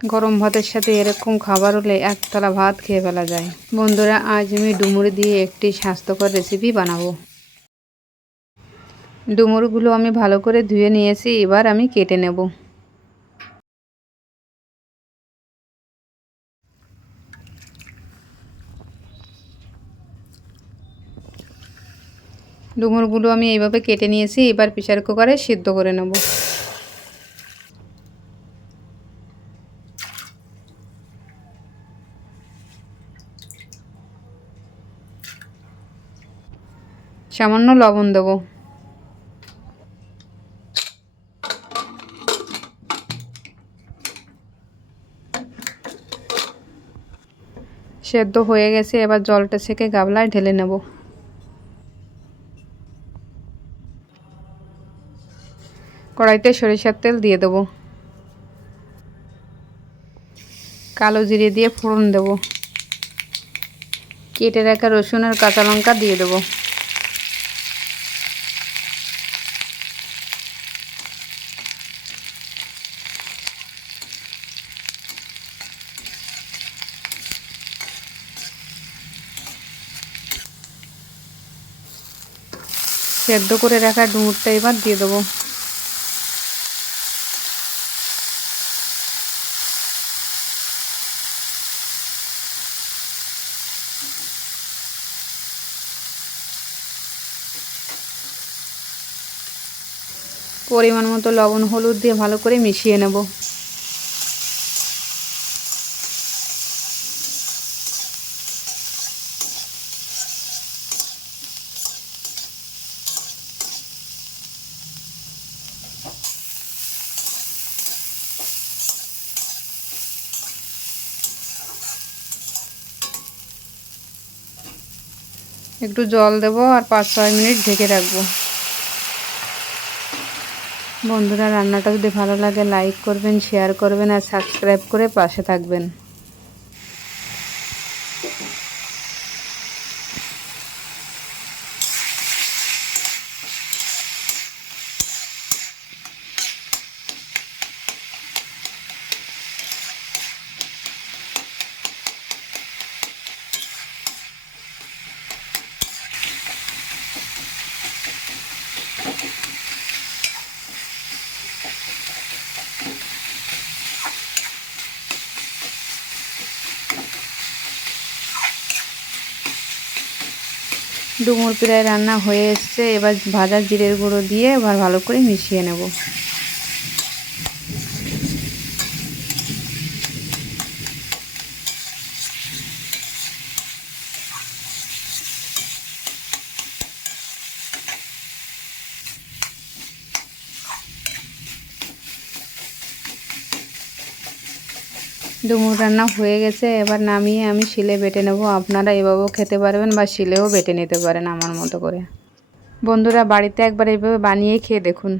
গরম ভাতের সাথে এরকম খাবার হলে এক থালা ভাত খেয়ে ফেলা যায়। বন্ধুরা, আজ আমি ডুমুর দিয়ে একটি স্বাস্থ্যকর রেসিপি বানাবো। ডুমুরগুলো আমি ভালো করে ধুয়ে নিয়েছি, এবার আমি কেটে নেব। ডুমুরগুলো আমি এইভাবে কেটে নিয়েছি, এবার প্রেসার কুকারে সিদ্ধ করে নেব। সামান্য লবণ দেব। সেদ্ধ হয়ে গেছে, এবার জলটা ছেঁকে গামলায় ঢেলে নেব। কড়াইতে সরিষার তেল দিয়ে দেব। কালো জিরে দিয়ে ফোড়ন দেব। কেটে রাখা রসুন আর কাঁচা লঙ্কা দিয়ে দেব। সেদ্ধ করে রাখা ডুমুরটা এবার দিয়ে দেবো। পরিমাণ মতো লবণ হলুদ দিয়ে ভালো করে মিশিয়ে নেব। একটু জল দেব আর 5-6 মিনিট ঢেকে রাখবো। বন্ধুরা, রান্নাটা যদি ভালো লাগে লাইক করবেন, শেয়ার করবেন আর সাবস্ক্রাইব করে পাশে থাকবেন। ডুমুর প্রায় রান্না হয়ে এসছে, এবার ভাজা জিরের গুঁড়ো দিয়ে এবার ভালো করে মিশিয়ে নেব। ডুমুর রান্না হয়ে গেছে, এবার নামিয়ে আমি শিলে বেটে নেব। আপনারা এভাবেও খেতে পারবেন বা শিলেও বেটে নিতে পারেন আমার মতো করে। বন্ধুরা, বাড়িতে একবার এইভাবে বানিয়ে খেয়ে দেখুন।